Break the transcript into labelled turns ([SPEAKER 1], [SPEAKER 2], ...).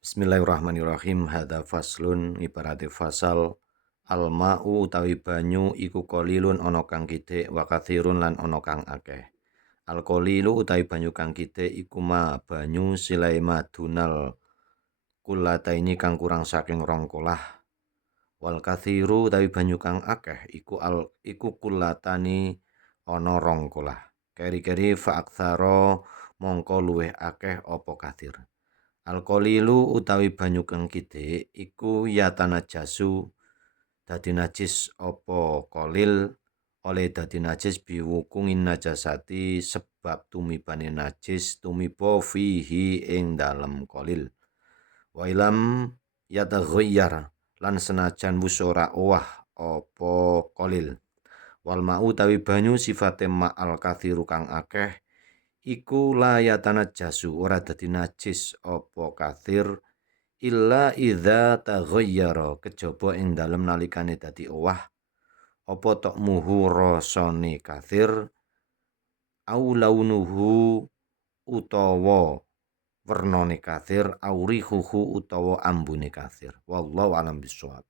[SPEAKER 1] Bismillahirrahmanirrahim. Hada faslun ibarate fasal al ma'u utawi banyu iku qalilun ana kang kithik wa kathirun lan ana kang akeh. Al qalilu utawi banyu kang kithik iku ma banyu silai madunal kulataini kang kurang saking rong kolah. Wal kathiru utawi banyu kang akeh iku al iku kulatani ana rong kolah. Keri-keri fa aktsara mongko luweh akeh apa kathir. Alkolilu utawi banyu kang kithik iku yatana jasu dadi najis apa kolil oleh dadi najis biwukungin najasati sebab tumibane najis tumiba fihi ing dalem kolil. Wa ilam yataghayyar lan senajan wis ora owah apa kolil. Wal ma'u utawi banyu sifate ma'al kathiru kang akeh iku layatana jasu ora dadi najis apa kathir illa idza taghayyara kejaba ing dalem nalikane dadi owah apa tok muhu rasane kathir au launuhu utawa wernane kathir au rihuhu utawa ambune kathir. Wallahu alam bisawab